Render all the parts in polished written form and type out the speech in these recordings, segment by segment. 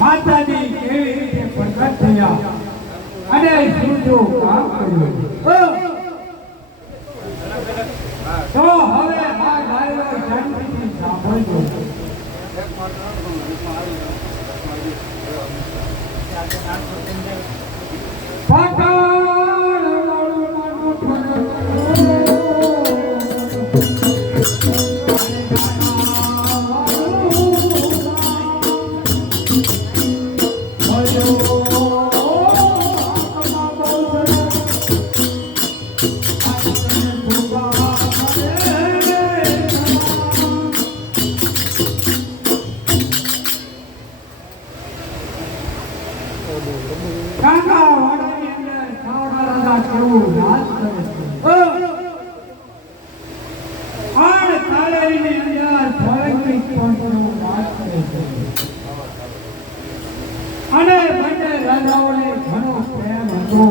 માતાજી કેવી રીતે પ્રગટ થયા અને શું શું કામ કર્યું તો હવે આ ગાયો શાંતિથી સાંભળજો. અને બંને રાજાઓને ઘણો પ્રેમ હતો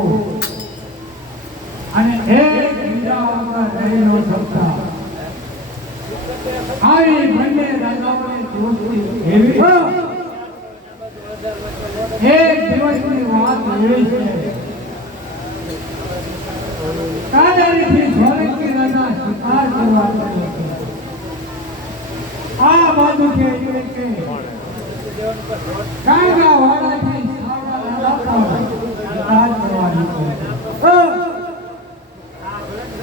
અને એક બીજા ઉપર રહી ન શકતા. આવી બંને રાજાઓની દોસ્તી એવી. એક દિવસની વાત એવી છે, કાજારીથી સોલંકી રાજા શિકાર કરવા ગયો હતો. આ બાજુથી એટલે કે કાંગા વાડાથી સાવડા રાજા શિકાર કરવા ગયો.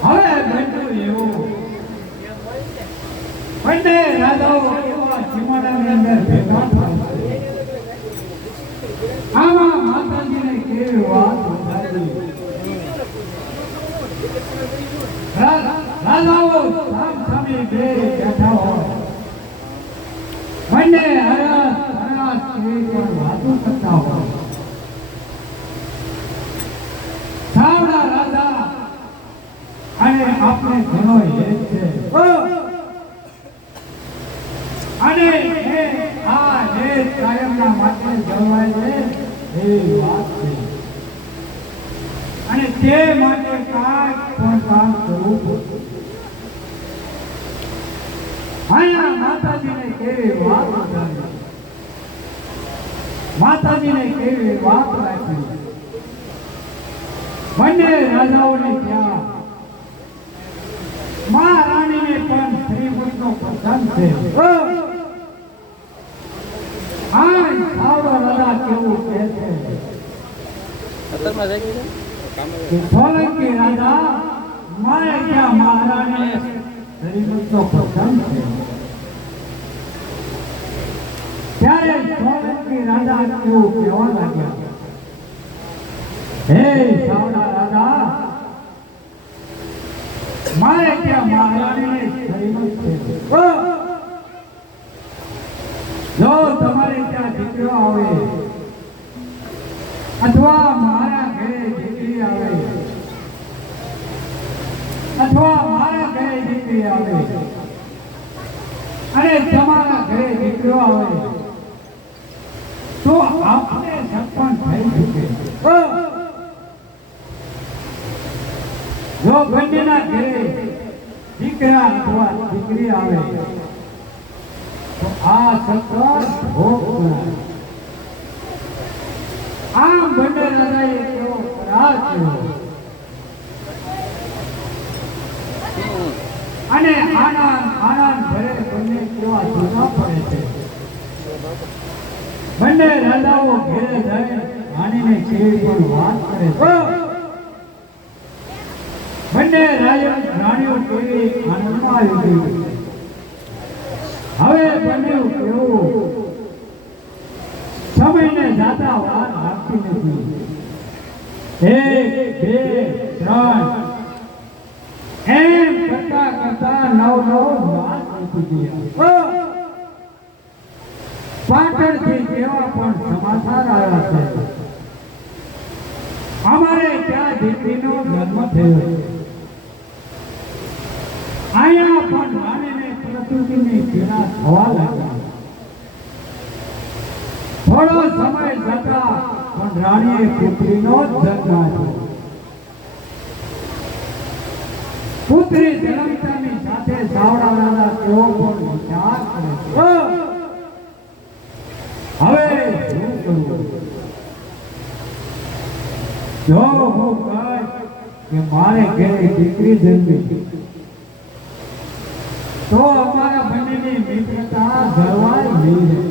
હવે બન્યું એવું, બંને રાજાઓ એવા સીમાડાની અંદર ભેગા થાય. આમાં માતાજીને કેવી વાત સમજાવી. રાજાઓ સામસામે બે બેઠા હોય, બંને હરાસ હરાસ કેવી પણ વાતો કરતા હોય. સાવડા રાજા અને આપણે ઘણો હેત છે અને આ હેત કાયમના માટે જળવાય છે એ વાત છે. અને તે માટે કાંઈક પણ કામ કરવું પડશે. અહીંયા માતાજીને કેવી વાત કરી, માતાજીને કેવી વાત રાખી. બંને રાજાઓને ત્યાં મહારાણીને પણ શ્રીમંતનો પસંદ છે. આ સાવડો રાજા કેવું કહે છે, સોલંકી રાજા મારે ત્યાં મહારાણીને શ્રીમંતનો પસંદ છે. ત્યારે સોલંકી રાજા કેવું કહેવા લાગ્યા, હે સાવડા રાજા, મારે ત્યાં મહારાણીને શ્રીમંત છે. જો તમારે ત્યાં દીકરો આવે અથવા મારા ઘરે દીકરી આવે અથવા મારા ઘરે દીકરી આવે અને તમારા ઘરે દીકરો આવે તો આપણે સરપંચ થઈ શકે. જો બંનેના ઘરે દીકરા અથવા દીકરી આવે તો આ સરપંચ ભોગ ગણાય. આમ બંને રાજાએ કેવો કરાર કર્યો અને આનંદ ભરે બંને કેવા જુદા પડે છે. બંને રાજાઓ ઘેરે જાય રાણીને કેવી પણ વાત કરે છે. બંને રાણીઓ કેવી આનંદમાં આવી ગઈ. હવે બન્યું કેવું, સમયને જાતા વાર લાગતી નથી. 1 2 3 એમ કરતા કરતા 9 માસ વીતી ગયા. પાટણથી કેવા પણ સમાચાર આવ્યા છે, અમારે ત્યાં દીકરીનો જન્મ થયો છે. અહીંયા પણ રાણીને પ્રસૂતિની પીડા થવા લાગી. થોડો સમય જતા પણ રાણીએ પુત્રીનો જ જન્મ આપ્યો. પુત્રી જન્મતાની સાથે સાવડા રાજા કેવો પણ વિચાર કરે છે, હવે શું કરવું? જો હું કહું કે મારે ઘરે દીકરી જન્મી તો અમારા બંનેની મિત્રતા જળવાય નહીં.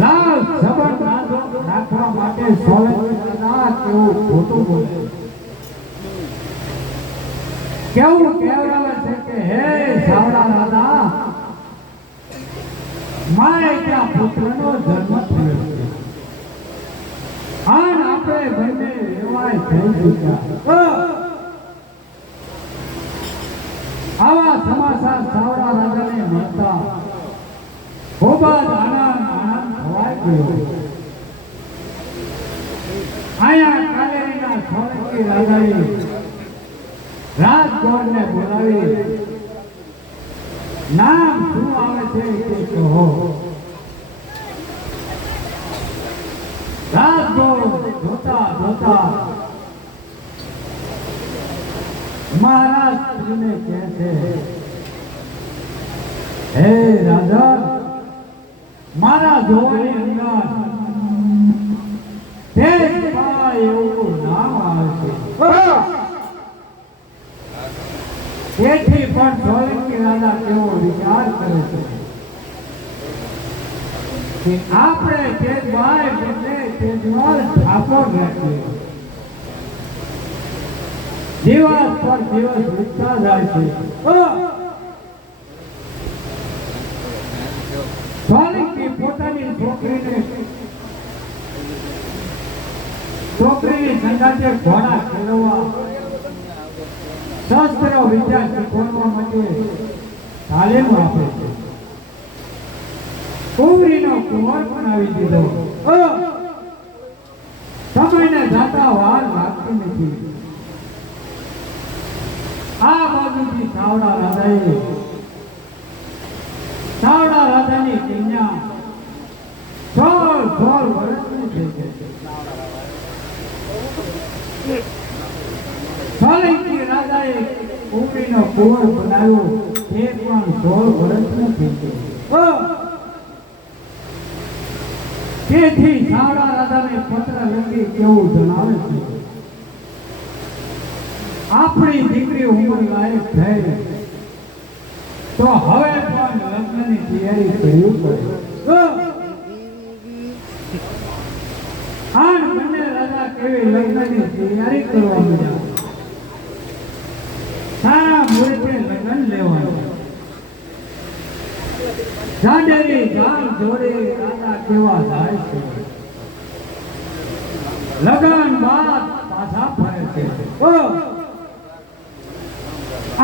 લાલ સબળ રાખવા માટે સોલંકી રાજા કેવું ખોટું બોલે, કેવું કહેવાય છે કે હે સાવડા રાજા, મારે ત્યાં પુત્રનો જન્મ થયો છે અને આપણે બંને એવાય થઈ ચૂક્યા. આવા સમાચાર સાવડા રાજાને મળતા ખૂબ જ આનંદ થવાઈ ગયો. અહીંયા કાલેરીના સોલંકી રાજાએ રાજગોરને બોલાવી નામ શું આવે છે તે કહો. રાત જોતા જોતા મહારાજ સ્ત્રીને કહે છે, હે રાજા, મારા જોવાની અંદર તેજબા એવું નામ આવે છે. તેથી પણ સોલંકી રાજા કેવો વિચાર કરે છે કે આપણે તેજબાઈ બદલે તેજવાલ ઠાકોર રાખીએ. દિવસ પર દિવસ વીતતા જાય છે. સોલંકી પોતાની છોકરીની સંગાતે ઘોડા ખેલવા, શસ્ત્ર વિદ્યા શીખવવા માટે તાલીમ આપે છે. કુંવરીનો કુંવર બનાવી દીધો. સમયને જાતા વાર લાગતી નથી. આ બાજુથી સાવડા રાજાની કન્યા 16 વર્ષની થઈ ગઈ. સોલંકી રાજાએ કુંવરીનો કુંવર બનાવ્યો, તે પણ 16 વર્ષનો થઈ ગયો. તેથી સાવડા રાજાને પત્ર લખી કેવું જણાવે છે, આપણી દીકરી ઉંમર લાયક થઈ તો હવે પણ લગ્નની તૈયારી કરવી પડે. આમ બંને રાજા કેવી લગ્નની તૈયારી કરવા માંડ્યા. સારા મુહૂર્તે લગ્ન લેવાનું. જાડેરી જામ જોડે રાજા કેવા જાય છે. લગ્ન બાદ પાછા ફરે છે.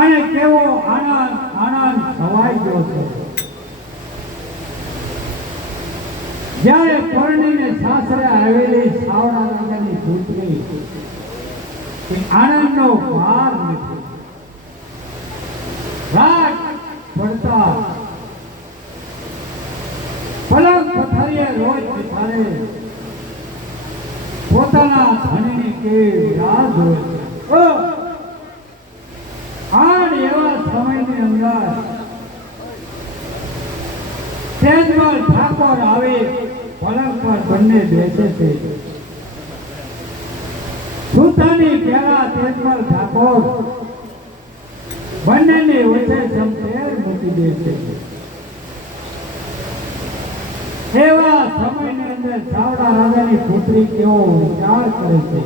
અને કેવો આનંદ છવાઈ ગયો છે. જ્યારે પરણીને સાસરે આવેલી સાવડા રાજાની પુત્રી આનંદનો પાર નથી. રાત પડતા પલંગ પથારીએ રોજ પથારે પોતાના ધણીની કેવી રાહ જોવે છે. આજ એવા સમયની અંદર તેજમલ ઠાકોર આવી પલંગ પર બંને બેસે છે. સુતાની પહેલા તેજમલ ઠાકોર બંનેની વચ્ચે શમશેર મૂકી દે છે. એવા સમયની અંદર સાવડા રાજાની પુત્રી કેવો વિચાર કરે છે,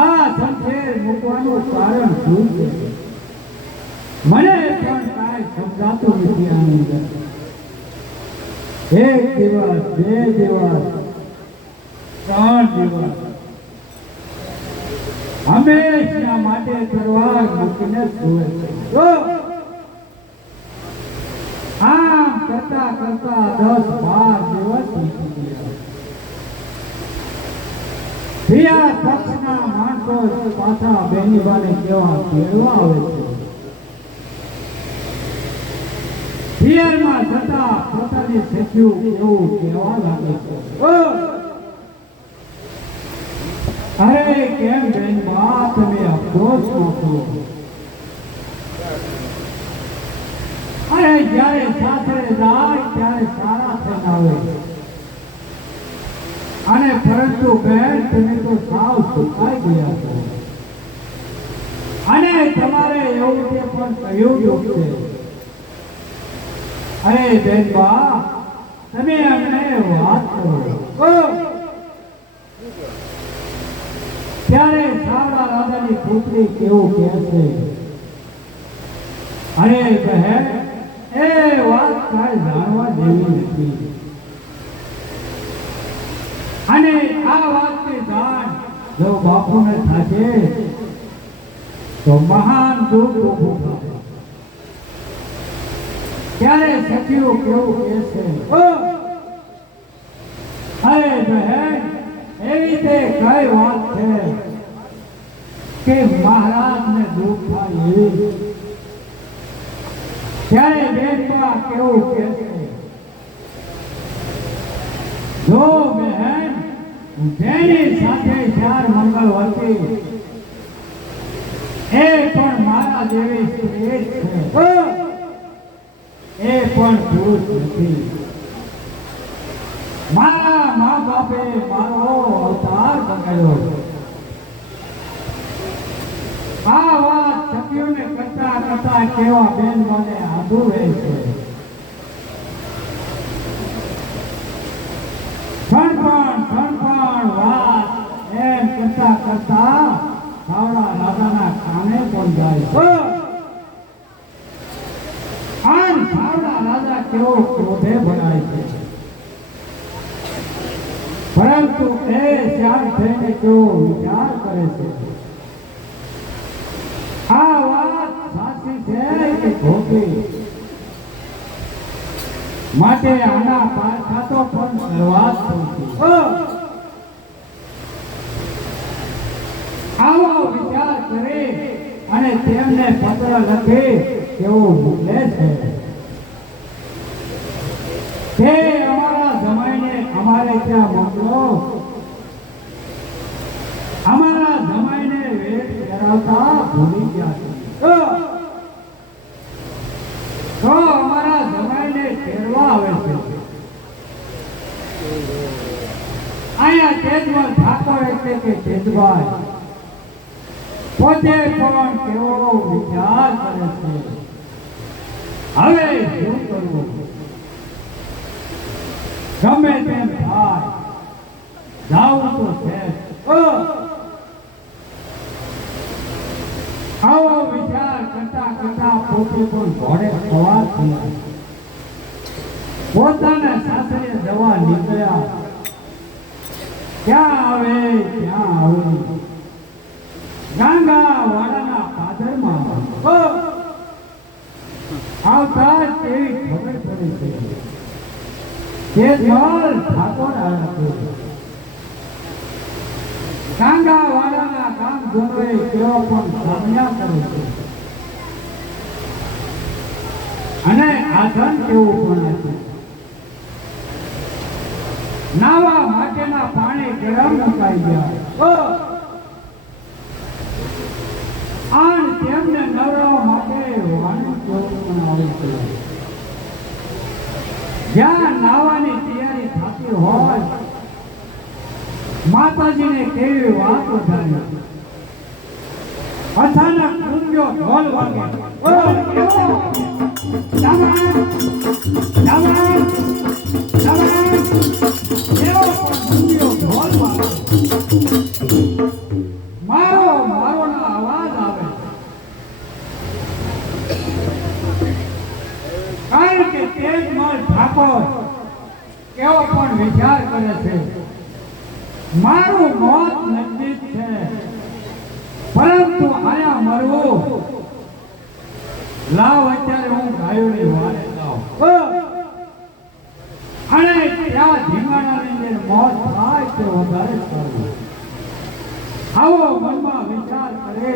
આ શમશેર મૂકવાનું કારણ શું છે? મને પણ કાંઈ સમજાતું નથી. આની અંદર એક દિવસ, 2 દિવસ, 3 દિવસ હંમેશા માટે કરવા મૂકીને સુવે છે. આમ કરતા કરતા 10-12 દિવસ વીતી ગયા. પિયા પક્ષના માણસો પાછા બેનીબાને કેવા તેડવા આવે છે. પિયરમાં જતા પોતાની સખ્યું કેવું કહેવા લાગે છે, અરે કેમ બેનબા તમે અફસોસ કરો? અરે જ્યારે સાસરે જાય ત્યારે સારા થઈને આવે, અને પરંતુ બેન તમે તો સાવ સુકાઈ ગયા છો, અને તમારે એવું તે પણ કહ્યું જ છે. અરે બેનબા તમે અમને વાત કરો. ત્યારે સાવડા રાજાની પુત્રી કેવું કહે છે, અરે બહેન એ વાત કાંઈ જાણવા જેવી નથી, અને આ વાતની જાણ જો બાપુને થશે તો મહાન દુઃખ ઊભું થશે. ત્યારે સખીઓ કેવું કહે છે, અરે બહેન એવી તે કઈ વાત છે કે મહારાજને દુઃખ થાય એવી? ત્યારે બેનપા કેવું કે છે, જો બહેન જેની સાથે ચાર મંગળ હતી એ પણ મારા જેવી સ્ત્રી છે, એ પણ પુરુષ નથી. મારા મા બાપે મારો અવતાર બગાડ્યો. આ વાત સખીઓને કરતા કરતા કેવા બેન મને આધું રહે છે. પણ વાત એમ કરતા કરતા સાવડા રાજાના કાને પણ જાય છે. આમ સાવડા રાજા કેવો ક્રોધે ભરાય છે, પરંતુ એ શ્યામ થઈને કેવો વિચાર કરે છે, આ વાત સાચી છે કે ખોટી, માટે આના પાછા તો પણ શરૂઆત થતી. આવો વિચાર કરે અને તેમને પત્ર લખે તેવું મોકલે છે. તે અમારા જમાઈને અમારે ત્યાં મોકલો, અમારા જમાઈને વેટ કરાવતા ભૂલી ગયા છે, તો અમારા જમાઈને ફેરવા આવે છે. અહીંયા તેજમાં ઠાકોર એટલે કે તેજભાઈ પોતે પણ કેવો વિચાર કરે છે, હવે શું કરવું? ગમે તેમ થાય, જાવું તો છે. આવો વિચાર કરતા કરતા પોતે પણ ઘોડે સવાર થયા, પોતાના સાસરે જવા નીકળ્યા. ક્યાં આવે ત્યાં આવે, ગાંગા વાડાના પાદરમાં આવતા તેવી ખબર પડે છે, તેજમલ ઠાકોર આવ્યા છે. ગાંગા વાડાના કામ જોડે તેઓ પણ સામ્યા કરે છે, અને આધન કેવું પણ છે. નાવા માટેના પાણી ગરમ મુકાઈ ગયા, આણ તેમને નવરાવા માટે વાણી કેવું પણ આવે છે. જ્યાં નાવાની તૈયારી થતી હોય, માતાજીને કેવી વાત વધારી. અચાનક કુંજો ઢોલ વાગે, મારો મારો ના અવાજ આવે, કારણ કે તેજમલ ઠાકોર કેવો પણ વિચાર કરે છે, મારું મોત નજીક છે, પરંતુ આયા મરવું. લાવ અત્યારે હું ગાયોની વારે જાઉં, અને ત્યાં ધીંગાણાની અંદર મોત થાય તે વધારે કરવું. આવો મનમાં વિચાર કરે.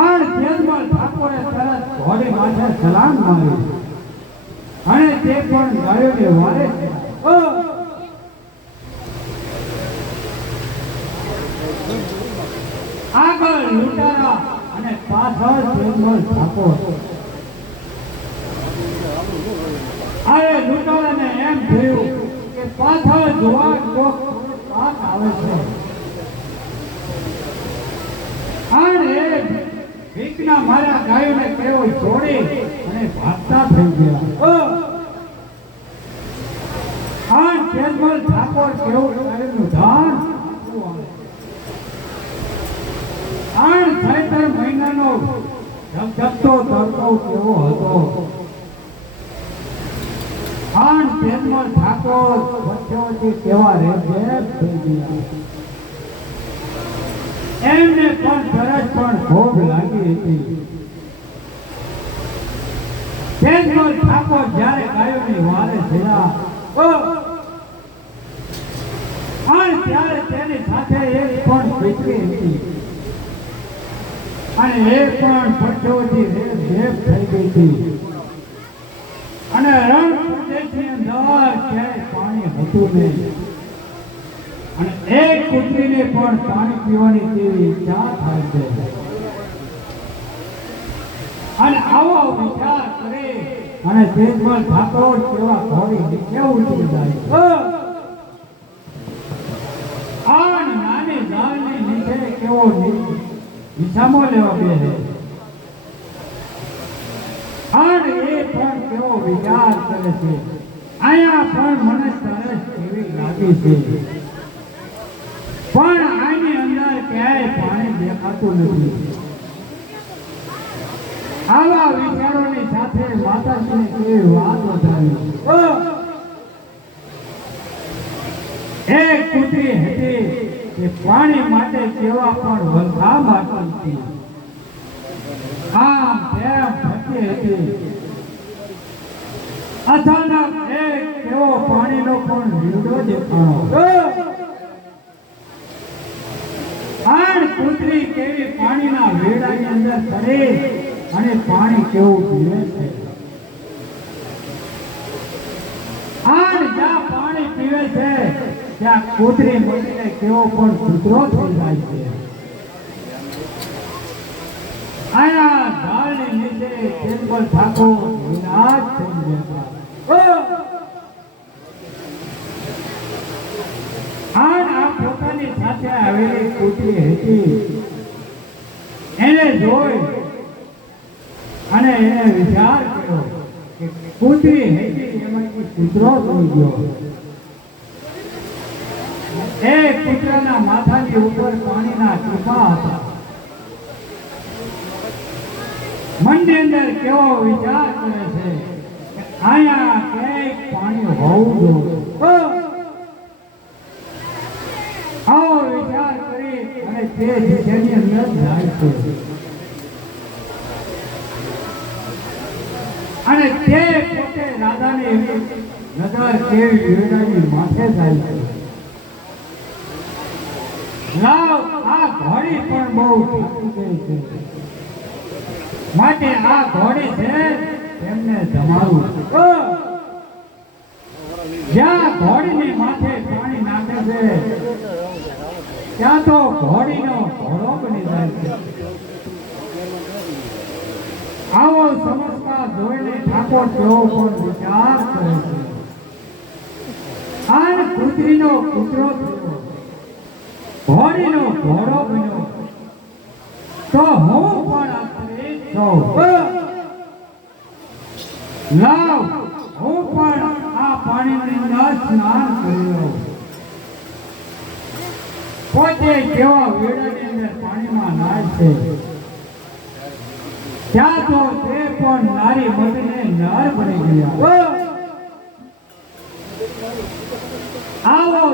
આણ તેજમલ ઠાકોરે તરત ઘોડે માથે છલાંગ મારી, અને તે પણ ગાયોને વારે છે. આગળ લૂંટારા અને પાછળ તેજમલ ઠાકોર. અરે લૂંટારાને એમ થયું કે પાછળ જોવા કોક આવે છે, અને ભીખના મારા ગાયોને કેવો છોડી અને ભાગતા થઈ ગયા. આ તેજમલ ઠાકોર કેવું ગાયોનું ધાન, આણ ચૈત્ર મહિનાનો ધબધબતો તડકો કેવો હતો. આણ તેજમલ ઠાકોર વચ્ચે કેવા રેબઝેબ થઈ ગયા. એમને પણ તરસ પણ ખૂબ લાગી હતી. તેજમલ ઠાકોર જ્યારે ગાયોની વારે થયા, ત્યારે તેની સાથે એક પણ દીકરી હતી. અને એ પણ પરસેવથી રેપ થઈ ગઈ હતી અને રણ પ્રદેશની અંદર ક્યાંય પાણી હતું નહીં અને એક કૂતરીને પણ પાણી પીવાની કેવી ઈચ્છા થાય છે અને આવો વિચાર કરે અને તેજમલ ઠાકોર કેવા ઘોડી નીચે ઉતરી જાય આણ નાની ઝાડની નીચે કેવો વિસામો લેવા બેસે આણ એ પણ કેવો વિચાર કરે છે આયા પણ મને તરસ કેવી લાગી છે પણ આની અંદર ક્યાંય પાણી દેખાતું નથી આવા વિચારોની સાથે માતાજીને કેવી વાત વધારી એક કૂતરી હતી કે પાણી માટે કેવા પણ વલખા મારતી હતી આમ તેમ ફરતી હતી અચાનક એક કેવો પાણીનો પણ લીડો દેખાણો આણ કૂતરી કેવી પાણીના વેડાની અંદર ચડે અને પાણી કેવું પીવે છે આણ જ્યાં પાણી પીવે છે ત્યાં કૂતરી મળીને કેવો પણ કૂતરો થઈ જાય છે આયા ઝાડની નીચે તેજમલ ઠાકોર વિરાજ થઈ ગયા આણ આ પોતાની સાથે આવેલી કૂતરી હતી એને જોઈ અને એને વિચાર કર્યો કે કૂતરી હતી એમાંથી કૂતરો થઈ ગયો એ કૂતરાના માથાની ઉપર પાણીના ટીપા હતા મનની અંદર કેવો વિચાર કરે છે કે આયા ક્યાંક પાણી હોવું જોઈએ આવો વિચાર કરી અને તે દિશાની અંદર જાય છે અને તે પોતે રાધાની નજર કેવી વેડાની માથે જાય છે લાવ આ ઘોડી પણ બહુ થાકી ગઈ છે માટે આ ઘોડી છે તેમને જમાડવું જ્યાં ઘોડીની માથે પાણી નાખે છે ત્યાં તો ઘોડીનો ઘોડો બની જાય છે આવો સમજતા જોઈને ઠાકોર તેઓ પણ વિચાર કરે છે આ કૂતરીનો કૂતરો થયો ઘોડીનો ઘોડો બન્યો તો હું પણ આશ્રિત છું લાવ હું પણ આ પાણીની અંદર સ્નાન કરી લઉં પોતે કેવા વેડાની અંદર પાણીમાં નાય છે ત્યાં તો તે પણ નારી બનીને નર બની ગયા આવો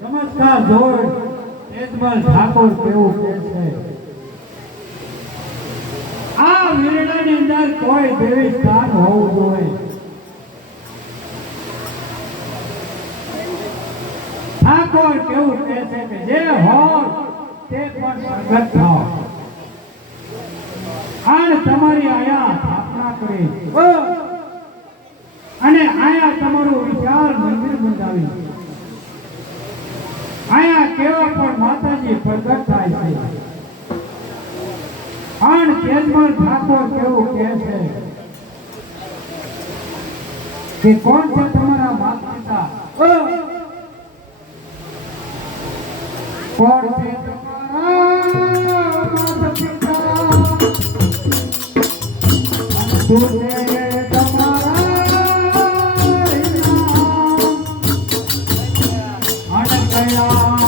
ચમત્કાર જોઈ તેજમલ ઠાકોર કેવું કહે છે આ વીરડાની અંદર કોઈ દેવી સ્થાન હોવું જોઈએ ઠાકોર કેવું કહે છે કે જે હોય તે પણ પ્રગટ થાઓ આને તમારી આયા સ્થાપના કરી અને આયા તમારું વિશાળ મંદિર બંધાવી આયા કેવા પણ માતાજી પ્રગટ થાય છે આણ તેજમલ ઠાકોર કેવું કહે છે કે કોણ છે તમારા માતા પિતા કોણ છે તમારા માતા પિતા તુને તમારા અને કયા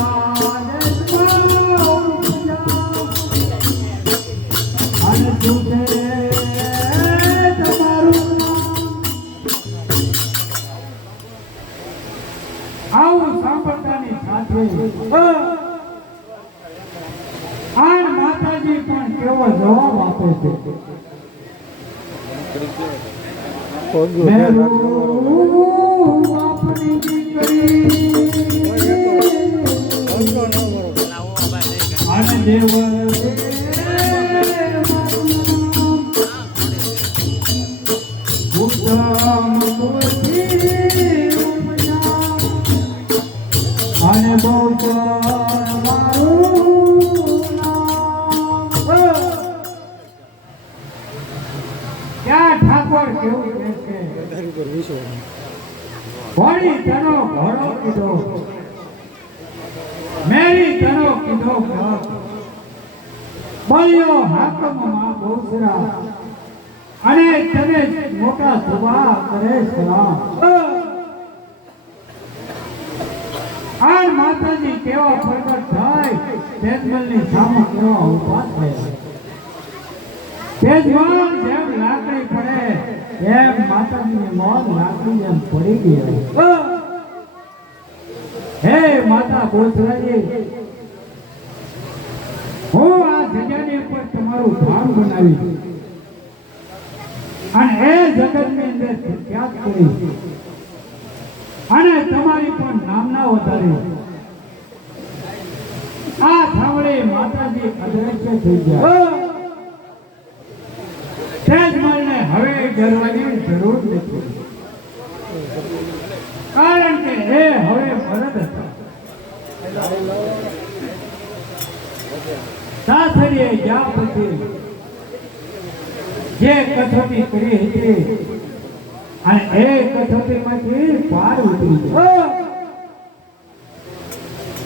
આવું સાંભળતાની સાથે આ માતાજી પણ કેવો જવાબ આપે છે આપણી દીકરી અને દેવ અને બહુ મારું ક્યાં ઠાકોર કેવું કે ઘોડી તનો ઘોડો કીધો મેરી તનો કીધો બોલ્યો હાકમમાં બહુસરા અને તને મોટા સુભા કરે સલામ આ માતાજી કેવા પ્રગટ થાય તેજમલની સામે કેવા ઉભા થયા તેજમલ જેમ લાકડી પડે એમ માતાજીની મોત લાકડી જેમ પડી ગઈ હે માતા બહુસરાજી હું આ જગ્યાની ઉપર તમારું ધામ બનાવી અને એ જગતની અંદર પ્રખ્યાત કરી અને તમારી પણ નામના વધારી આ થાવળી માતાજી અદ્રશ્ય થઈ ગયા તેજમલને હવે ડરવાની જરૂર નથી કારણ કે એ હવે મરદ હતા સાસરીએ ગયા પછી જે કસોટી કરી હતી અને એ કસોટીમાંથી પાર ઉતરી ગયો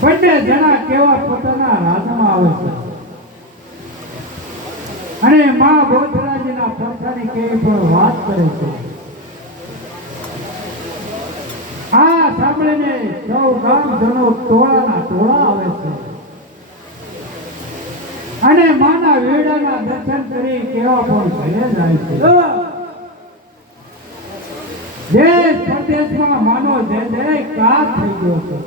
બંને જણા કેવા પોતાના રાજમાં આવે છે અને માં બહુસરાજીના પડખાની કેવી પણ વાત કરે છે આ સાંભળીને સૌ ગામજનો ટોળાના ટોળા આવે છે અને માના વેડાના દર્શન કરી કેવા પણ ઘરે જાય છે દેશ પ્રદેશમાં માનો જય જયકાર થઈ ગયો છે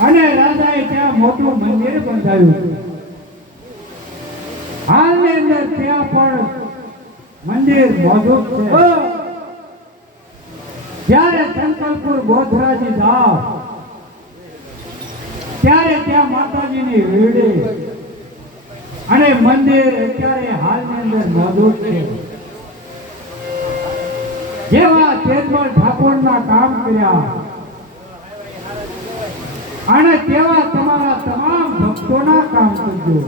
અને રાજાએ ત્યાં મોટું મંદિર બંધાવ્યું છે હાલની અંદર ત્યાં પણ મંદિર મોજૂદ છે જ્યારે સંકલ્પપુર ગોધરાજી જાઓ ત્યારે ત્યાં માતાજીની વેડી અને મંદિર અત્યારે હાલની અંદર મોજૂદ છે જેવા તેજમલ ઠાકોરના કામ કર્યા અને તેવા તમારા તમામ ભક્તોના કામ કરજો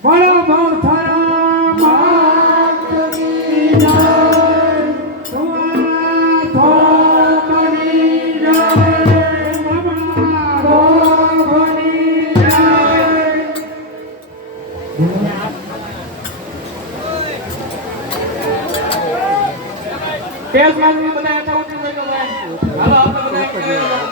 બોલો બહુસરા માતની જય તેજમલ બધા હતા ઉતરી જજો ભાઈ હાલો આપણે બધા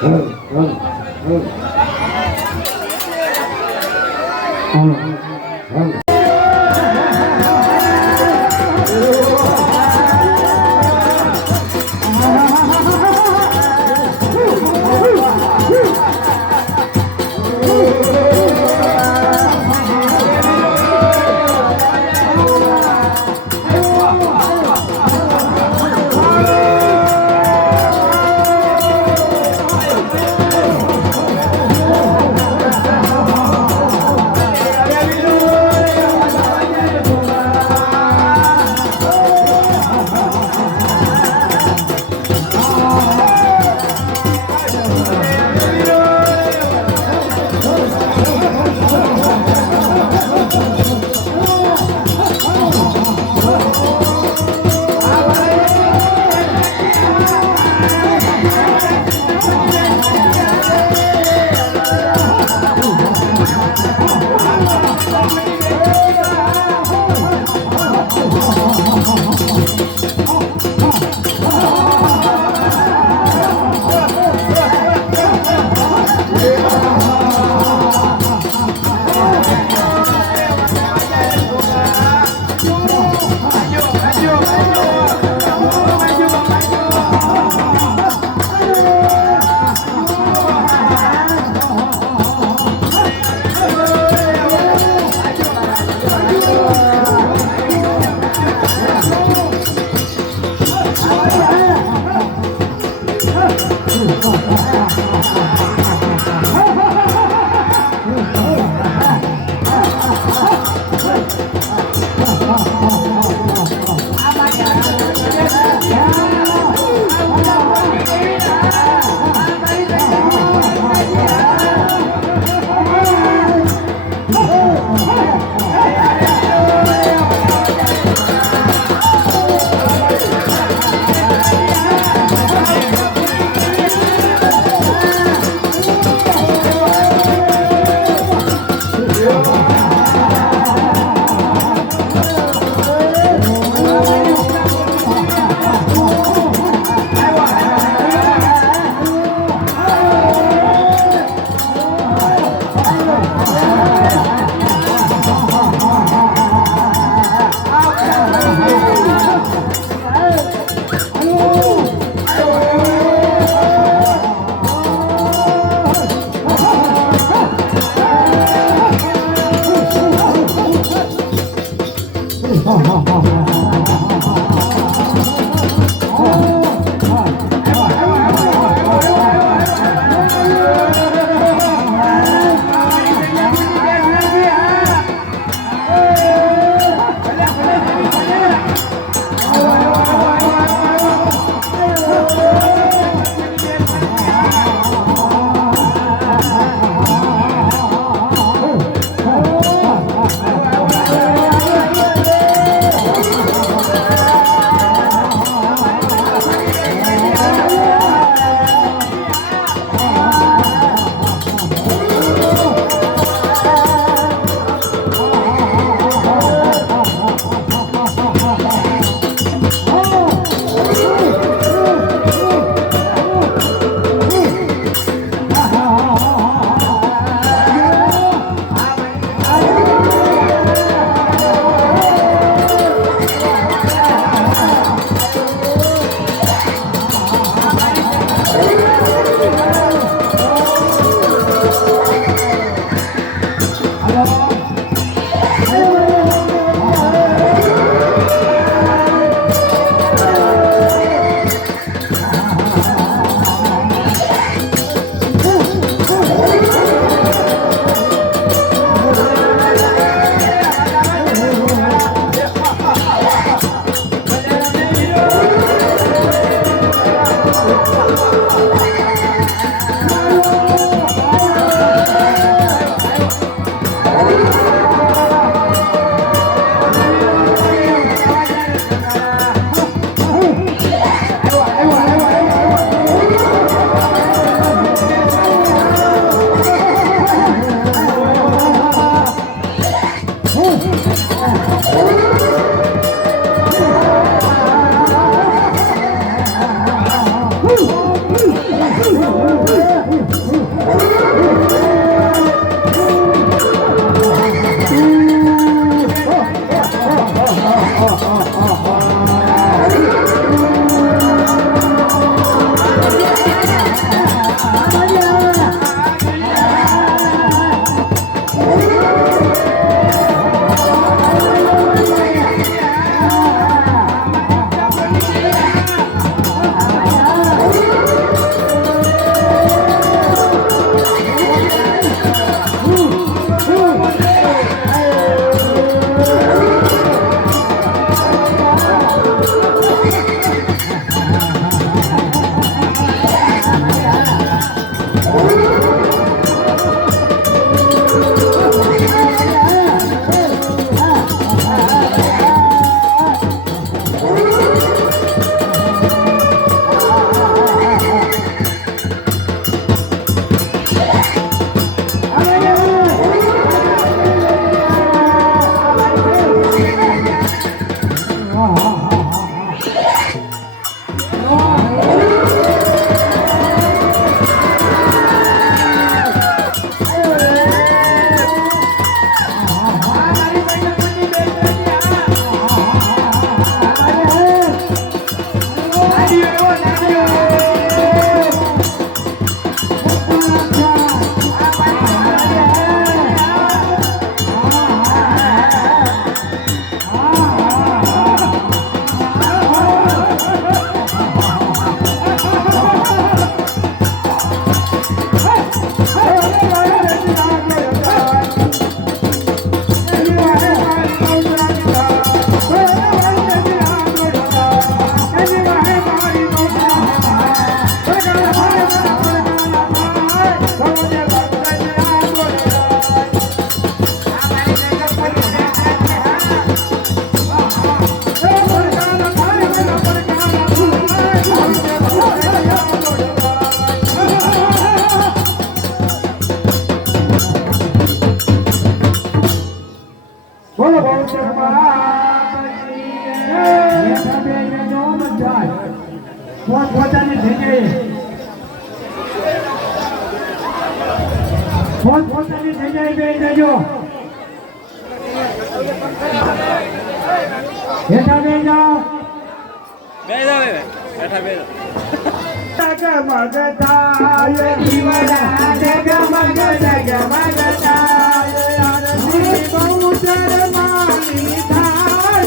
પોતપોતાની જગ્યાએ પોતપોતાની જગ્યાએ બેસી જજો. હેઠા બેસી જાઓ. જગમગ થાય દીવાના જગમગ જગમગ થાય આરતી બહુચર માની થાય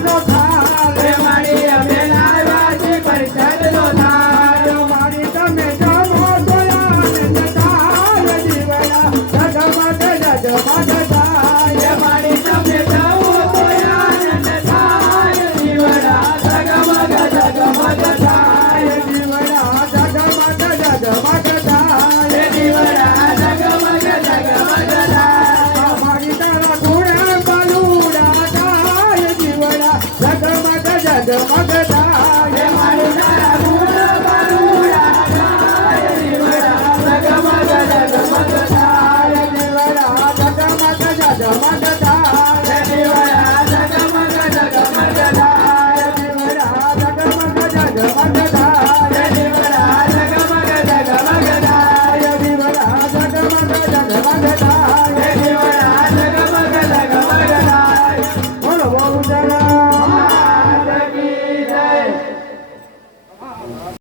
પરિષદનો થાળ રે મારી અમે લાવ્યા છે પરિષદનો થાળ. મારી તમે જમો તો આનંદ થાય જીવડા જગમગ જગમગ થાય રે મારી તમે જાઓ તો આનંદ થાય. જીવડા જગમગ જગમગ થાય. જીવડા જગમગ જગમગ થાય રે જીવડા જગમગ જગમગ થાય. મારી તારા ગુણ બાલુડા થાય જીવડા જગમગ જગમગ